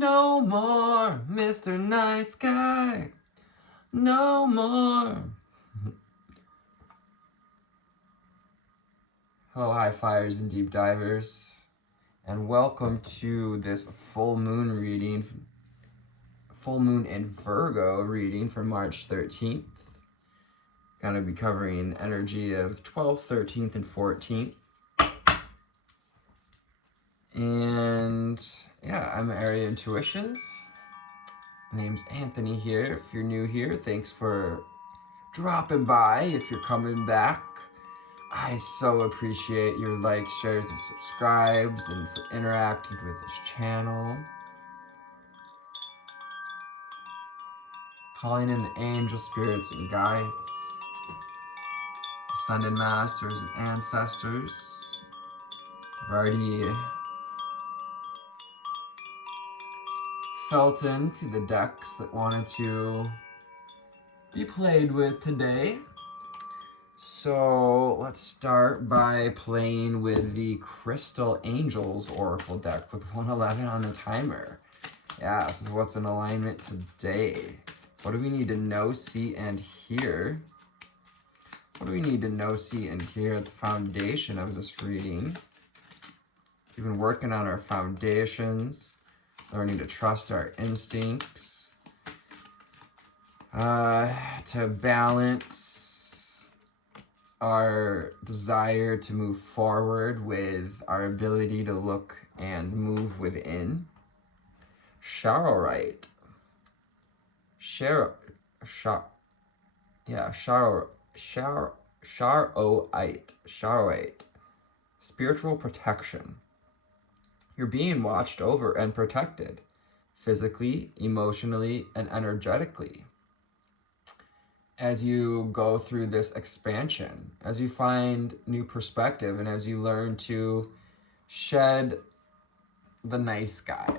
No more Mr. Nice Guy. No more. Hello, high flyers and deep divers, and welcome to this full moon reading, full moon in Virgo reading for March 13th. Going to be covering energy of 12th, 13th, and 14th. And yeah, I'm Aerie Intuitions. My name's Anthony here. If you're new here, thanks for dropping by. If you're coming back, I so appreciate your likes, shares, and subscribes, and for interacting with this channel. Calling in the angel spirits and guides, ascended masters and ancestors. I've already felt into the decks that wanted to be played with today. So let's start by playing with the Crystal Angels Oracle deck with 111 on the timer. Yeah, this is what's in alignment today. What do we need to know, see, and hear? What do we need to know, see, and hear at the foundation of this reading? We've been working on our foundations, learning to trust our instincts, to balance our desire to move forward with our ability to look and move within. Sharoite. Sharoite. Spiritual protection. You're being watched over and protected, physically, emotionally, and energetically. As you go through this expansion, as you find new perspective, and as you learn to shed the nice guy.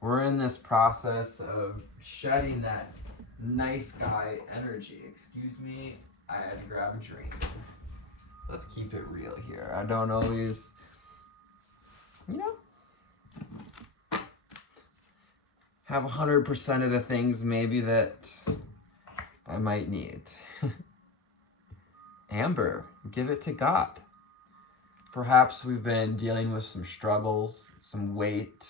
We're in this process of shedding that nice guy energy. Excuse me, I had to grab a drink. Let's keep it real here. I don't always, have 100% of the things maybe that I might need. Amber, give it to God. Perhaps we've been dealing with some struggles, some weight,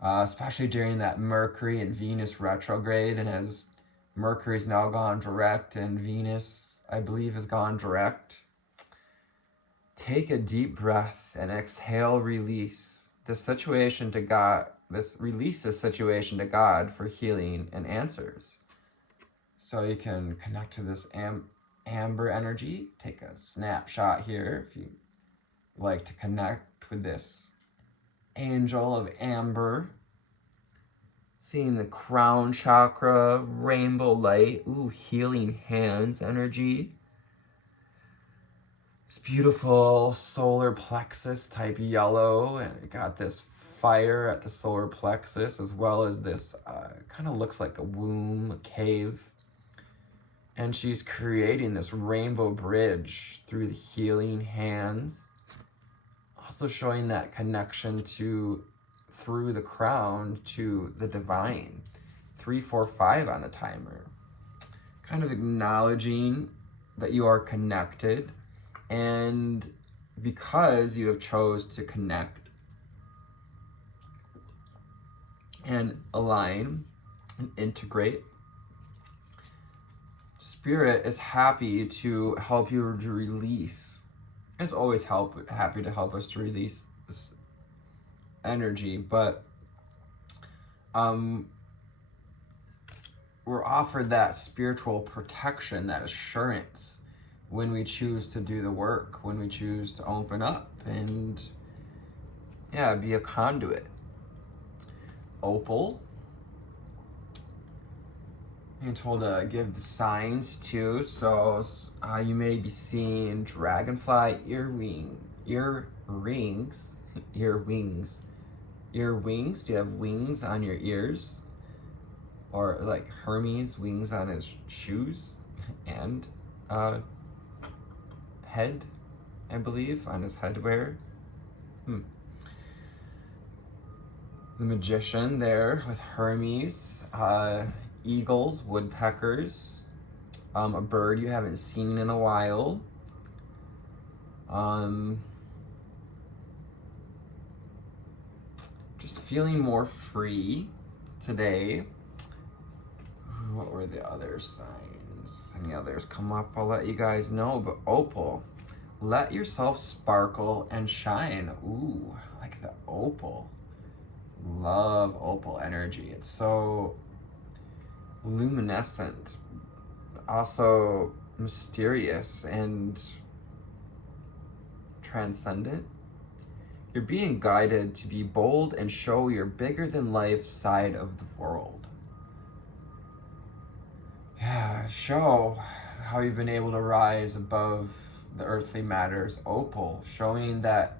especially during that Mercury and Venus retrograde. And as Mercury's now gone direct and Venus, I believe, has gone direct, take a deep breath and exhale, release this situation to God. Release this situation to God for healing and answers. So you can connect to this amber energy. Take a snapshot here if you like to connect with this angel of amber. Seeing the crown chakra, rainbow light, ooh, healing hands energy. It's beautiful solar plexus type yellow, and it got this fire at the solar plexus, as well as this kind of looks like a womb, a cave. And she's creating this rainbow bridge through the healing hands. Also showing that connection through the crown to the divine. 3, 4, 5 on the timer. Kind of acknowledging that you are connected. And because you have chose to connect and align and integrate, Spirit is happy to help you to release. It's always happy to help us to release this energy, but we're offered that spiritual protection, that assurance, when we choose to do the work, when we choose to open up and be a conduit. Opal, you're told to give the signs too, so you may be seeing dragonfly earwings. Do you have wings on your ears? Or like Hermes, wings on his shoes and head, I believe, on his headwear. The Magician there with Hermes, eagles, woodpeckers, a bird you haven't seen in a while. Just feeling more free today. What were the other signs? Any others come up, I'll let you guys know. But Opal, let yourself sparkle and shine. Ooh, I like the opal. Love opal energy. It's so luminescent, also mysterious and transcendent. You're being guided to be bold and show your bigger than life side of the world. Yeah, show how you've been able to rise above the earthly matters. Opal, showing that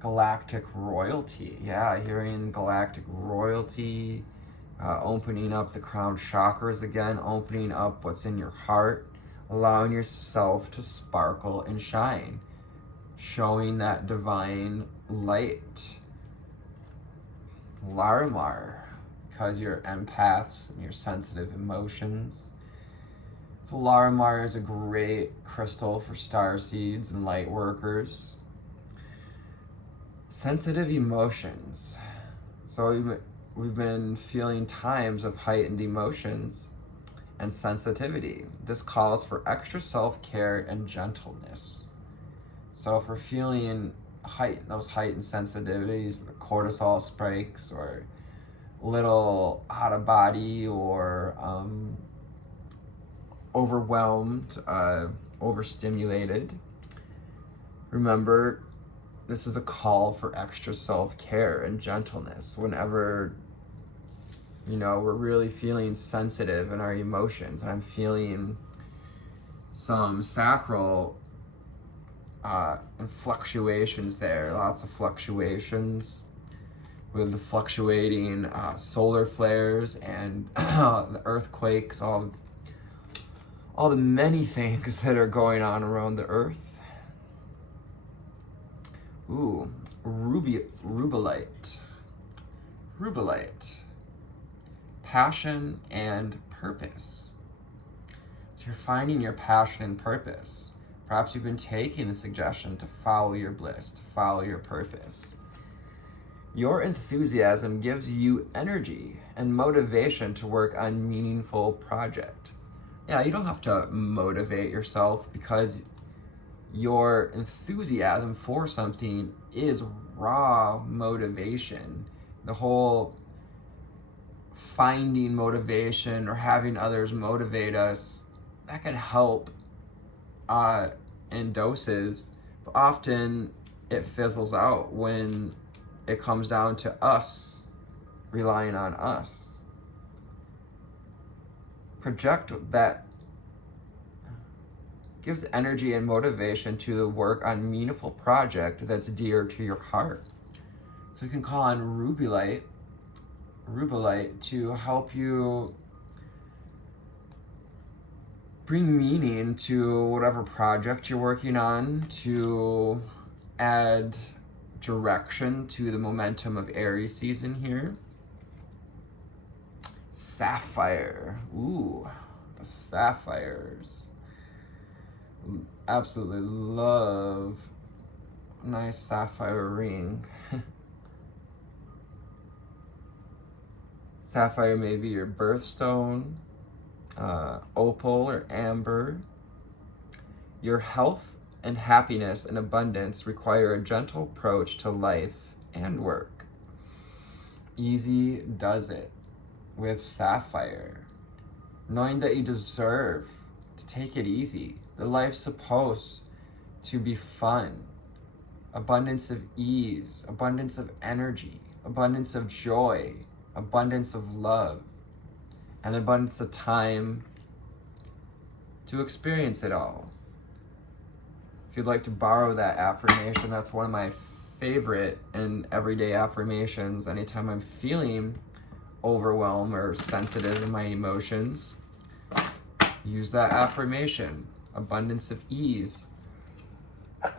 galactic royalty. Yeah, hearing galactic royalty, opening up the crown chakras again, opening up what's in your heart, allowing yourself to sparkle and shine, showing that divine light. Larimar, because you're empaths and you're sensitive emotions. So Larimar is a great crystal for star seeds and light workers. Sensitive emotions. So we've been feeling times of heightened emotions and sensitivity. This calls for extra self-care and gentleness. So if we're feeling those heightened sensitivities, the cortisol spikes, or a little out of body, or overwhelmed, overstimulated, remember, this is a call for extra self-care and gentleness. Whenever, we're really feeling sensitive in our emotions, and I'm feeling some sacral and fluctuations there, lots of fluctuations with the fluctuating solar flares and the earthquakes, all the many things that are going on around the earth. Ooh, rubellite. Passion and purpose. So you're finding your passion and purpose. Perhaps you've been taking the suggestion to follow your bliss, to follow your purpose. Your enthusiasm gives you energy and motivation to work on meaningful project. Yeah, you don't have to motivate yourself, because your enthusiasm for something is raw motivation. The whole finding motivation or having others motivate us, that can help in doses, but often it fizzles out when it comes down to us relying on us. Project that gives energy and motivation to work on meaningful project that's dear to your heart. So you can call on rubellite to help you bring meaning to whatever project you're working on, to add direction to the momentum of Aries season here. Sapphire. Ooh, the sapphires. Absolutely love a nice sapphire ring. Sapphire may be your birthstone, opal or amber. Your health and happiness and abundance require a gentle approach to life and work. Easy does it with sapphire. Knowing that you deserve to take it easy. The life's supposed to be fun. Abundance of ease, abundance of energy, abundance of joy, abundance of love, and abundance of time to experience it all. If you'd like to borrow that affirmation, that's one of my favorite and everyday affirmations. Anytime I'm feeling overwhelmed or sensitive in my emotions, use that affirmation. Abundance of ease.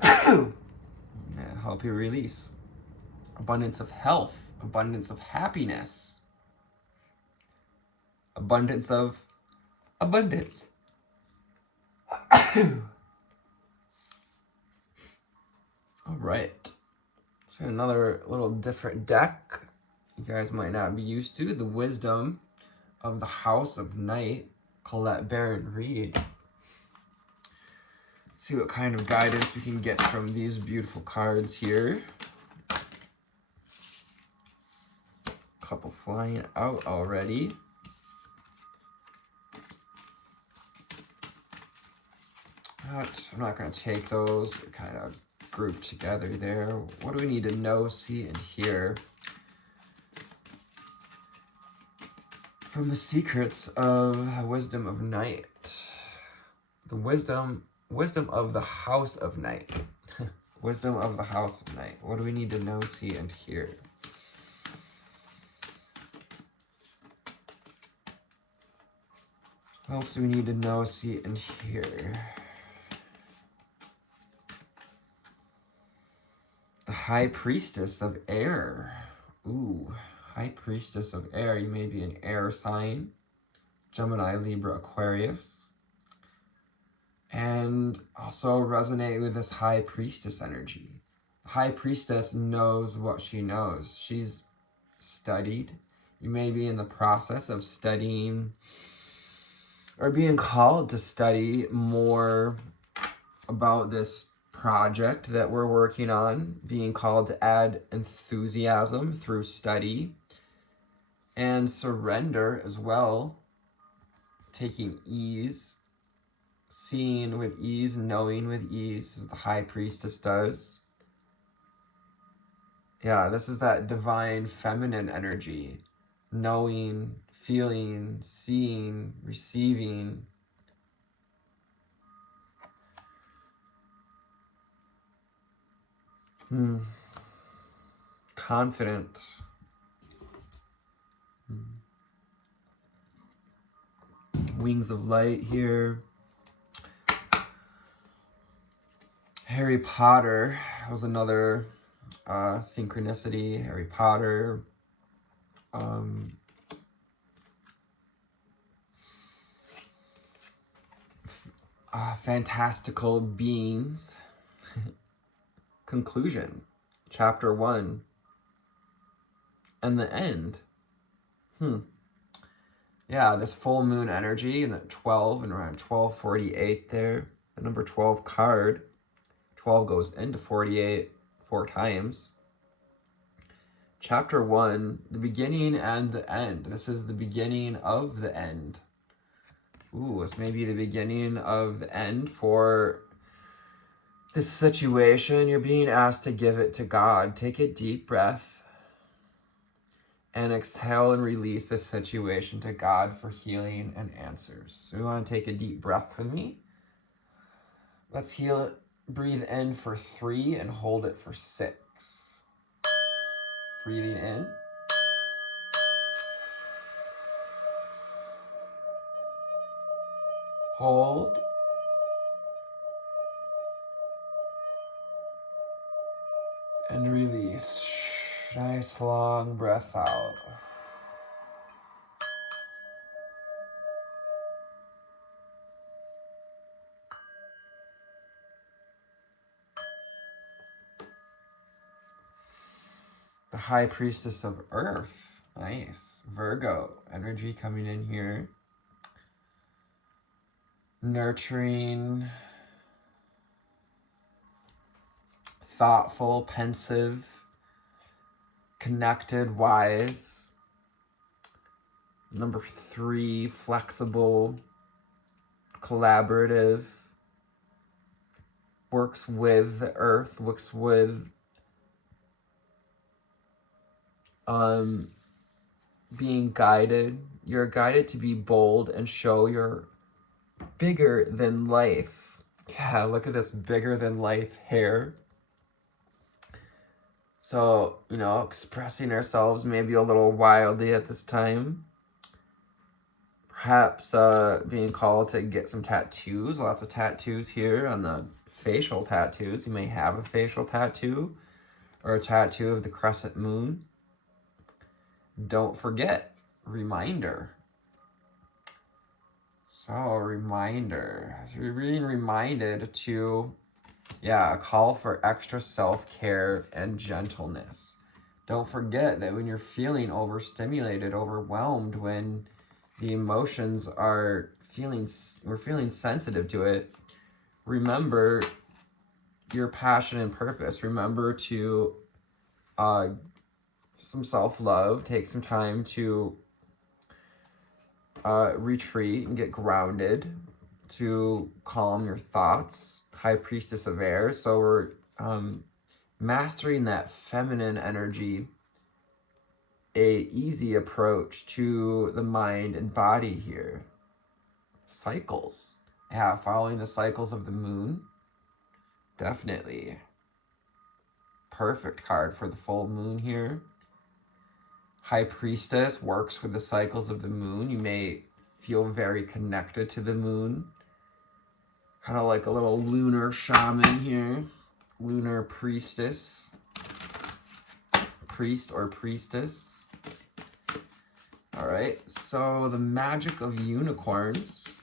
Help you release. Abundance of health. abundance of happiness, abundance of abundance. All right. So another little different deck you guys might not be used to. The Wisdom of the House of Night, Colette Baron Reed. See what kind of guidance we can get from these beautiful cards here. Couple flying out already. But I'm not going to take those. They're kind of grouped together there. What do we need to know, see, and hear from the secrets of the Wisdom of Night? The wisdom of the House of Night. Wisdom of the House of Night. What do we need to know, see, and hear? What else do we need to know, see, and hear? The High Priestess of Air. Ooh, High Priestess of Air. You may be an air sign. Gemini, Libra, Aquarius. And also resonate with this High Priestess energy. The High Priestess knows what she knows. She's studied. You may be in the process of studying or being called to study more about this project that we're working on, being called to add enthusiasm through study and surrender as well, taking ease, seeing with ease, knowing with ease, as the High Priestess does. Yeah, this is that divine feminine energy, knowing, feeling, seeing, receiving. Confident. Wings of Light here. Harry Potter was another synchronicity. Harry Potter. Fantastical beings. Conclusion. Chapter 1. And the end. Yeah, this full moon energy and that 12 and around 12:48 there. The number 12 card. 12 goes into 48 4 times. Chapter 1, the beginning and the end. This is the beginning of the end. Ooh, this may be the beginning of the end for this situation. You're being asked to give it to God. Take a deep breath and exhale and release this situation to God for healing and answers. So we want to take a deep breath with me. Let's heal it. Breathe in for 3 and hold it for 6. Breathing in. Hold. And release. Nice long breath out. The High Priestess of Earth. Nice. Virgo energy coming in here. Nurturing. Thoughtful, pensive. Connected, wise. Number 3, flexible. Collaborative. Works with the earth. Works with being guided. You're guided to be bold and show your bigger than life. Yeah, look at this bigger than life hair. So, expressing ourselves maybe a little wildly at this time. Perhaps being called to get some tattoos. Lots of tattoos here on the facial tattoos. You may have a facial tattoo or a tattoo of the crescent moon. don't forget, reminder. So, reminder. So you're being reminded to, a call for extra self-care and gentleness. Don't forget that when you're feeling overstimulated, overwhelmed, when the emotions we're feeling sensitive to it, remember your passion and purpose. Remember to some self-love, take some time to retreat and get grounded, to calm your thoughts. High Priestess of Air. So we're mastering that feminine energy, a easy approach to the mind and body here. Cycles. Yeah, following the cycles of the moon. Definitely. Perfect card for the full moon here. High Priestess works with the cycles of the moon. You may feel very connected to the moon. Kind of like a little lunar shaman here. Lunar priestess. Priest or priestess. All right, so the magic of unicorns.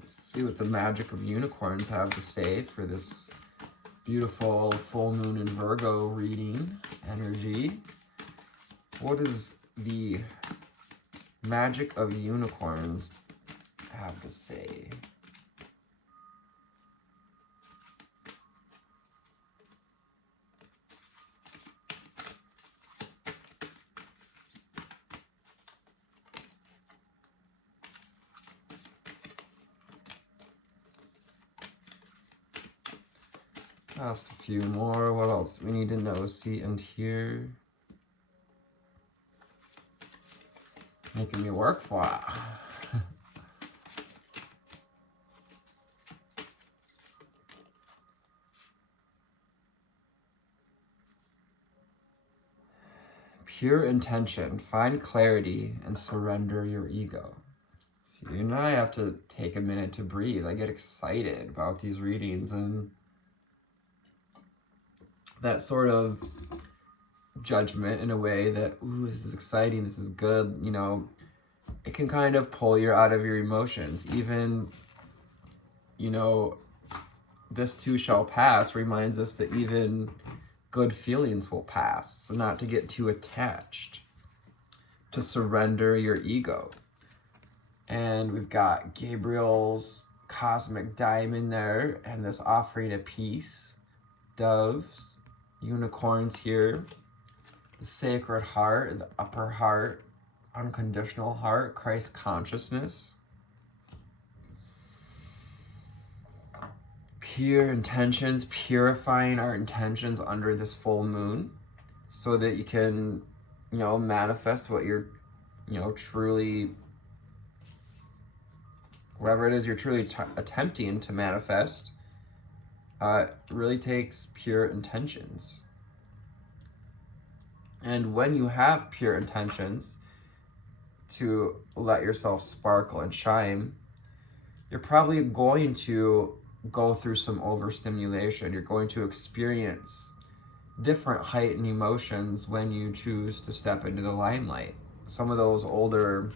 Let's see what the magic of unicorns have to say for this beautiful full moon in Virgo reading energy. What does the magic of unicorns have to say? Just a few more. What else do we need to know, see, and hear? Making me work for it. Pure intention. Find clarity and surrender your ego. So you and I have to take a minute to breathe. I get excited about these readings, and that sort of judgment in a way that, ooh, this is exciting, this is good, you know, it can kind of pull you out of your emotions. Even, you know, this too shall pass reminds us that even good feelings will pass. So not to get too attached, to surrender your ego. And we've got Gabriel's cosmic diamond there, and this offering of peace, doves, unicorns here, the sacred heart, the upper heart, unconditional heart, Christ consciousness. Pure intentions, purifying our intentions under this full moon so that you can, you know, manifest what you're, you know, truly, whatever it is you're truly attempting to manifest. It really takes pure intentions. And when you have pure intentions to let yourself sparkle and shine, you're probably going to go through some overstimulation. You're going to experience different heightened emotions when you choose to step into the limelight. Some of those older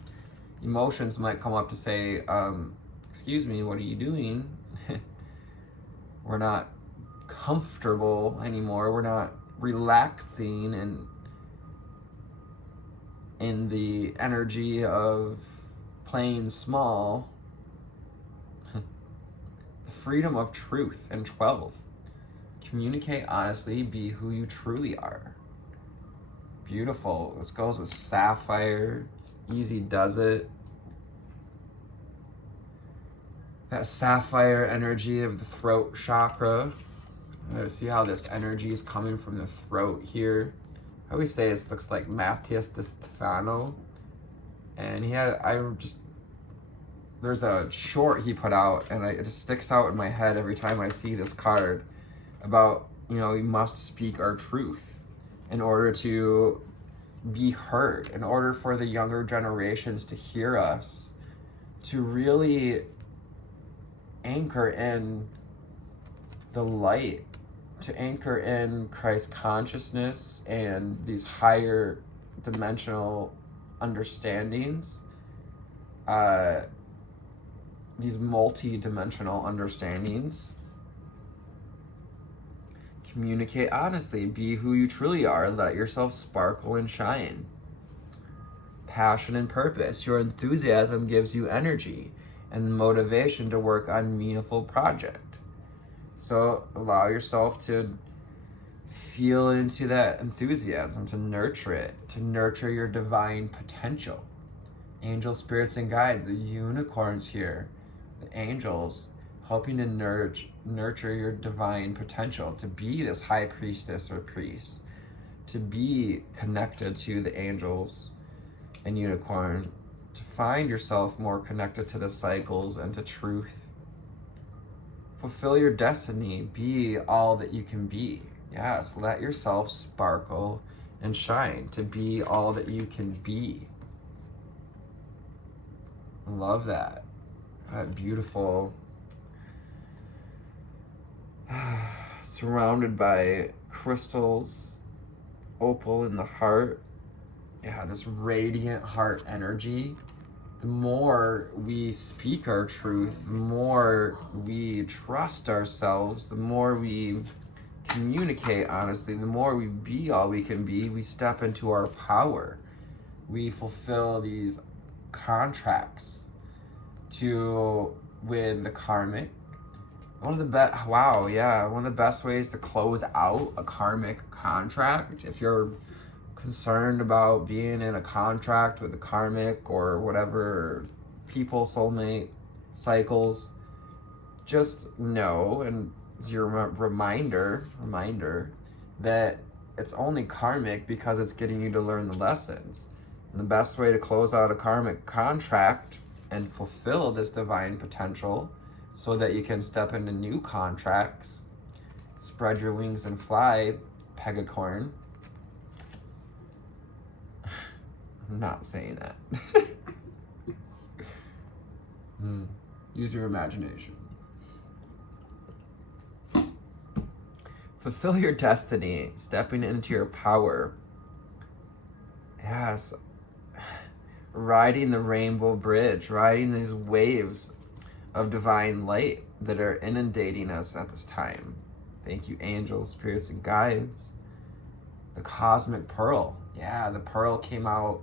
emotions might come up to say, excuse me, what are you doing? We're not comfortable anymore. We're not relaxing and in the energy of playing small. The freedom of truth. And 12. Communicate honestly, be who you truly are. Beautiful. This goes with Sapphire. Easy does it. That sapphire energy of the throat chakra. See how this energy is coming from the throat here. I always say this looks like Matthias de Stefano. And there's a short he put out, and it just sticks out in my head every time I see this card about, you know, we must speak our truth in order to be heard, in order for the younger generations to hear us, to really anchor in the light, to anchor in Christ consciousness and these higher dimensional understandings, these multi-dimensional understandings. Communicate honestly, be who you truly are, let yourself sparkle and shine. Passion and purpose, your enthusiasm gives you energy and motivation to work on meaningful project. So allow yourself to feel into that enthusiasm, to nurture it, to nurture your divine potential. Angel spirits and guides, the unicorns here, the angels, helping to nurture your divine potential, to be this high priestess or priest, to be connected to the angels and unicorn, to find yourself more connected to the cycles and to truth. Fulfill your destiny, be all that you can be. Yes, let yourself sparkle and shine, to be all that you can be. I love that. That beautiful, surrounded by crystals, opal in the heart. Yeah, this radiant heart energy. The more we speak our truth, the more we trust ourselves, the more we communicate honestly, the more we be all we can be, we step into our power. We fulfill these contracts with the karmic. One of the best ways to close out a karmic contract, if you're concerned about being in a contract with a karmic or whatever, people, soulmate, cycles, just know, and it's your reminder that it's only karmic because it's getting you to learn the lessons. And the best way to close out a karmic contract and fulfill this divine potential so that you can step into new contracts, spread your wings and fly, pegacorn. I'm not saying that. Use your imagination. Fulfill your destiny, stepping into your power. Yes. Riding the rainbow bridge, riding these waves of divine light that are inundating us at this time. Thank you, angels, spirits, and guides. The cosmic pearl. Yeah, the pearl came out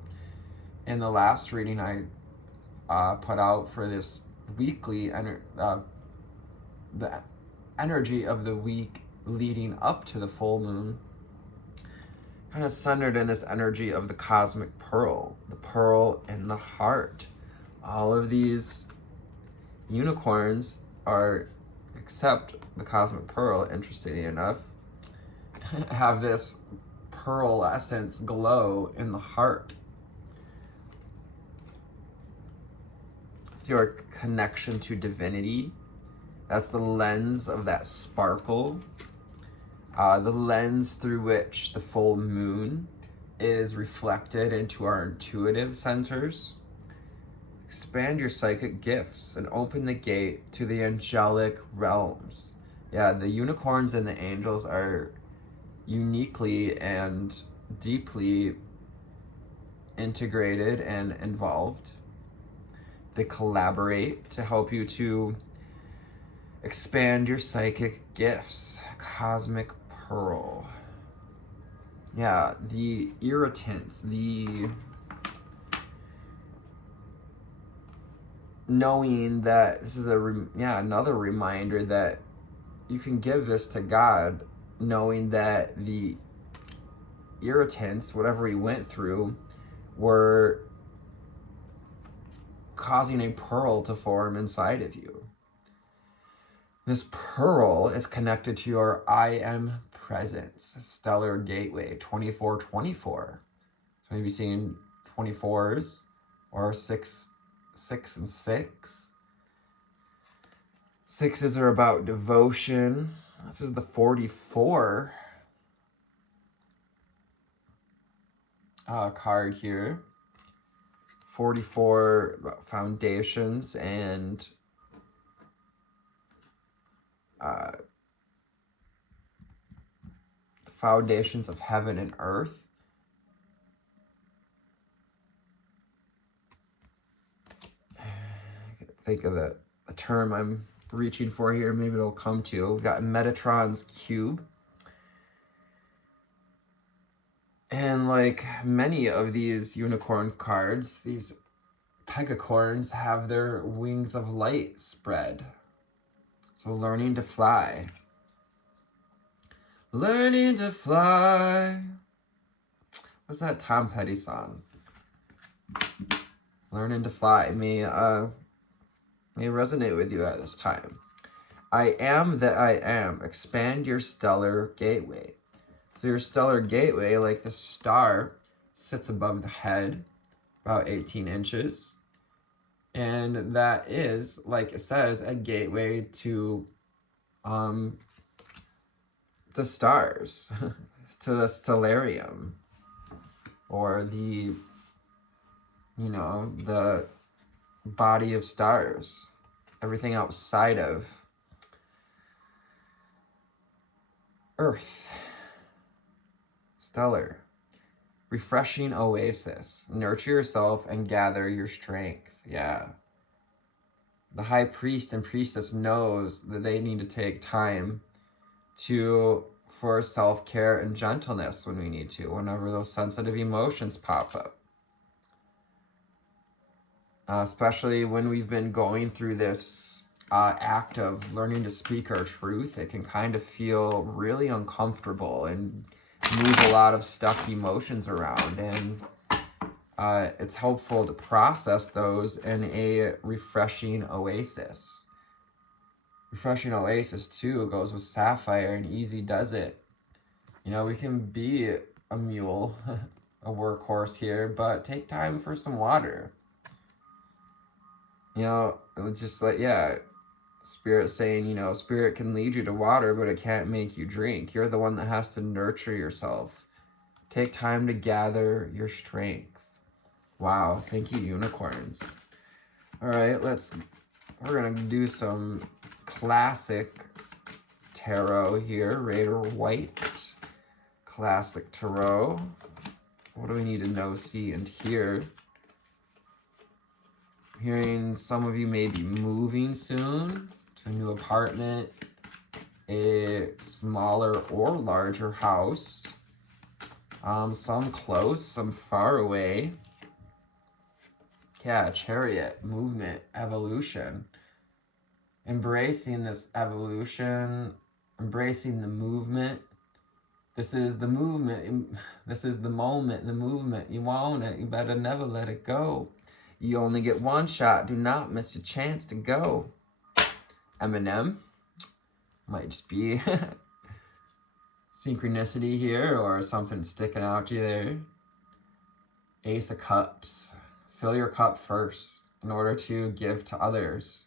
in the last reading I put out for this weekly, the energy of the week leading up to the full moon, kind of centered in this energy of the cosmic pearl, the pearl in the heart. All of these unicorns are, except the cosmic pearl, interestingly enough, have this pearl essence glow in the heart. It's your connection to divinity. That's the lens of that sparkle. The lens through which the full moon is reflected into our intuitive centers. Expand your psychic gifts and open the gate to the angelic realms. Yeah, the unicorns and the angels are uniquely and deeply integrated and involved. They collaborate to help you to expand your psychic gifts. Cosmic pearl. Yeah, the irritants, the knowing that this is another reminder that you can give this to God, knowing that the irritants, whatever we went through, were causing a pearl to form inside of you. This pearl is connected to your I am presence, stellar gateway, 2424. So maybe seeing 24s or 6 and 6. Sixes are about devotion. This is the 44 card here. 44 about foundations and the foundations of heaven and earth. think of the term I'm reaching for here. Maybe it'll come to. We've got Metatron's cube. And like many of these unicorn cards, these pegacorns have their wings of light spread. So learning to fly. Learning to fly. What's that Tom Petty song? Learning to fly may resonate with you at this time. I am that I am. Expand your stellar gateway. So your stellar gateway, like the star, sits above the head, about 18 inches. And that is, like it says, a gateway to the stars, to the stellarium, or the, the body of stars, everything outside of Earth. Stellar. Refreshing oasis. Nurture yourself and gather your strength. Yeah. The high priest and priestess knows that they need to take time for self-care and gentleness when we need to, whenever those sensitive emotions pop up. Especially when we've been going through this act of learning to speak our truth, it can kind of feel really uncomfortable and move a lot of stuck emotions around. And it's helpful to process those in a refreshing oasis. Refreshing oasis, too, goes with Sapphire, and easy does it. We can be a mule, a workhorse here, but take time for some water. It's just like, Spirit saying, Spirit can lead you to water, but it can't make you drink. You're the one that has to nurture yourself. Take time to gather your strength. Wow, thank you, unicorns. All right, we're gonna do some classic tarot here. Raider White, classic tarot. What do we need to know, see, and hear? Hearing some of you may be moving soon to a new apartment, a smaller or larger house. Some close, some far away. Yeah, Chariot, movement, evolution. Embracing this evolution, embracing the movement. This is the movement. This is the moment, the movement. You want it. You better never let it go. You only get one shot. Do not miss a chance to go. Eminem. Might just be synchronicity here or something sticking out to you there. Ace of Cups. Fill your cup first in order to give to others.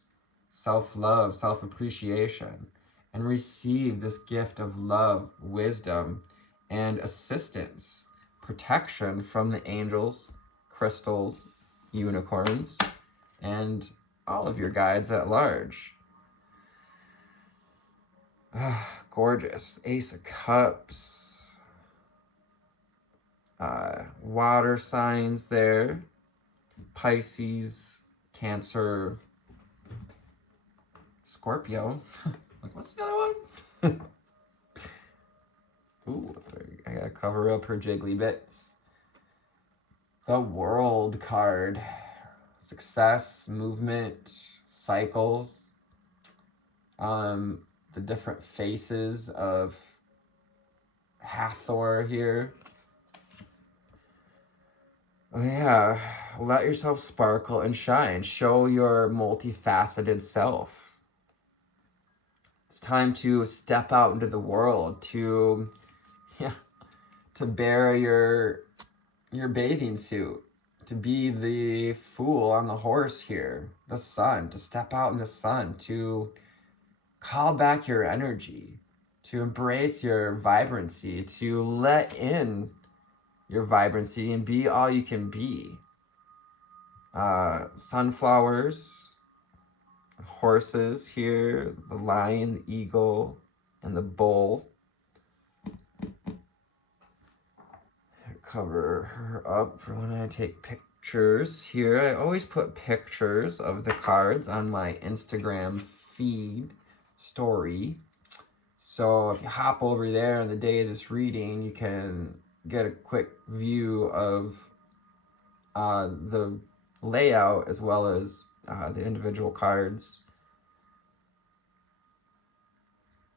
Self-love, self-appreciation. And receive this gift of love, wisdom, and assistance. Protection from the angels, crystals, unicorns, and all of your guides at large. Gorgeous. Ace of Cups. Water signs there. Pisces, Cancer, Scorpio. What's the other one? Ooh, I gotta cover up her jiggly bits. The World card. Success, movement, cycles. The different faces of Hathor here. Oh, yeah, let yourself sparkle and shine. Show your multifaceted self. It's time to step out into the world, to bear your bathing suit, to be the fool on the horse here, the sun, to step out in the sun, to call back your energy, to embrace your vibrancy, to let in your vibrancy and be all you can be. Sunflowers, horses here, the lion, the eagle, and the bull. Cover her up for when I take pictures here. I always put pictures of the cards on my Instagram feed story. So if you hop over there on the day of this reading, you can get a quick view of the layout as well as the individual cards.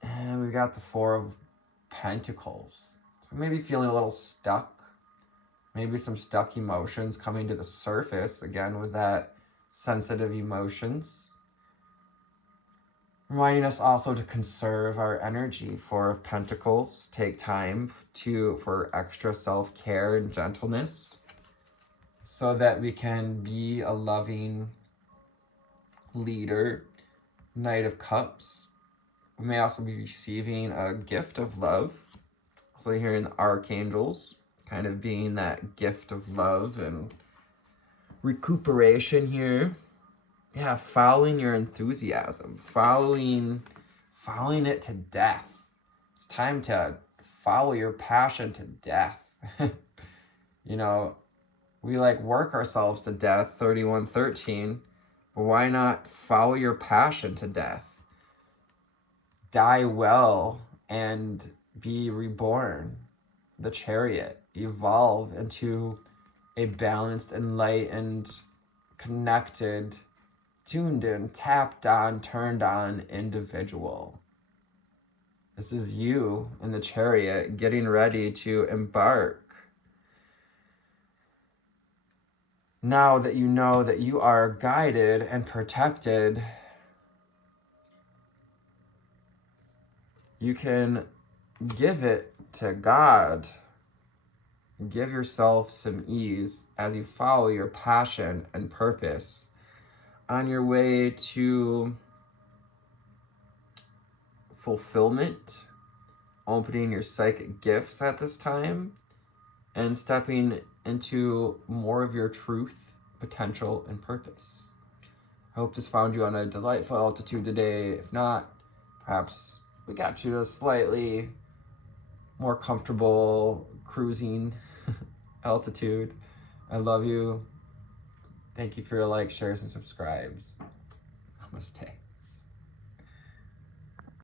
And we've got the Four of Pentacles. So maybe feeling a little stuck. Maybe some stuck emotions coming to the surface again with that sensitive emotions. Reminding us also to conserve our energy. Four of Pentacles. Take time for extra self-care and gentleness so that we can be a loving leader. Knight of Cups. We may also be receiving a gift of love. So here in the Archangels, kind of being that gift of love and recuperation here. Yeah, following your enthusiasm, following it to death. It's time to follow your passion to death. You know, we like work ourselves to death, 3113, but why not follow your passion to death? Die well and be reborn. The Chariot, evolve into a balanced, enlightened, connected, tuned in, tapped on, turned on individual. This is you in the Chariot getting ready to embark. Now that you know that you are guided and protected, you can give it to God. Give yourself some ease as you follow your passion and purpose on your way to fulfillment, opening your psychic gifts at this time, and stepping into more of your truth, potential, and purpose. I hope this found you on a delightful altitude today. If not, perhaps we got you to a slightly more comfortable cruising altitude. I love you. Thank you for your likes, shares, and subscribes. Namaste.